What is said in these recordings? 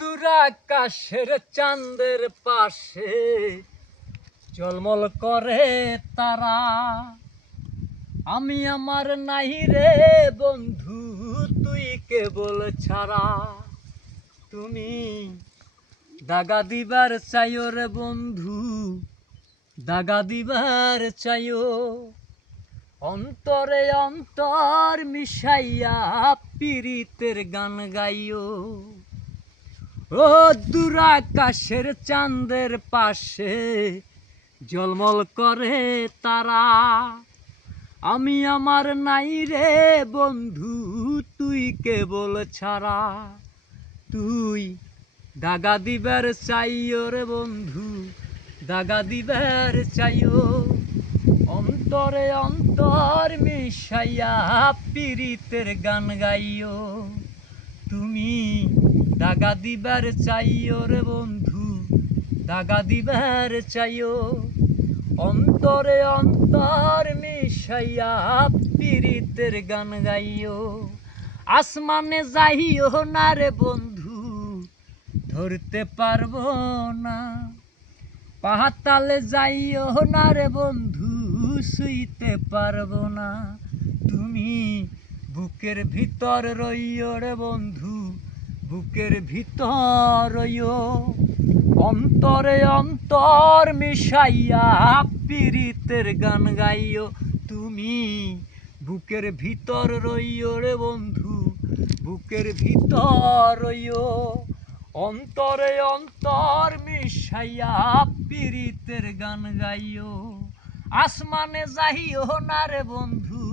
দূর আকাশের চাঁদের পাশে ঝলমল করে তারা। আমি আমার নাই রে বন্ধু, তুই কেবল ছাড়া। তুমি দাগা দিবার চাইও রে বন্ধু, দাগা দিবার চাইও। অন্তরে অন্তর মিশাইয়া পীড়িতের গান গাইও। ও দূর আকাশের চাঁদের পাশে ঝলমল করে তারা। আমি আমার নাই রে বন্ধু, তুই কেবল ছাড়া। তুই দাগা দিবার চাইও রে বন্ধু, দাগা দিবার চাইও। অন্তরে অন্তর মিশাইয়া পীড়িতের গান গাইও। তুমি দাগা দিবার চাইও রে বন্ধু, দাগা দিবার চাইও। অন্তরে অন্তর মিশাইয়া পীড়িতের গান গাইও। আসমানে যাইও না রে বন্ধু, ধরতে পারবো না। পাতালে যাইও না রে বন্ধু, শুইতে পারবো না। তুমি বুকের ভিতর রইও রে বন্ধু, বুকের ভিতর রইও। অন্তরে অন্তর মিশাইয়া পীড়িতের গান গাইও। তুমি বুকের ভিতর রইও রে বন্ধু, বুকের ভিতর রইও। অন্তরে অন্তর মিশাইয়া পীড়িতের গান গাইও। আসমানে যাইও না রে বন্ধু,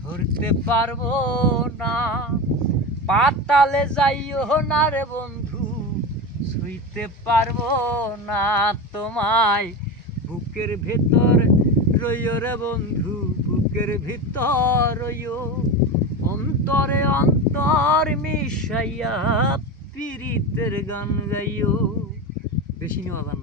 ধরতে পারবো না। পাতালে যাইও না রে বন্ধু, শুইতে পারবো না। তোমায় বুকের ভেতর রইও রে বন্ধু, বুকের ভিতর রইও। অন্তরে অন্তর মিশাইয়া পীড়িতের গান গাইও। বেশি নেওয়া গান।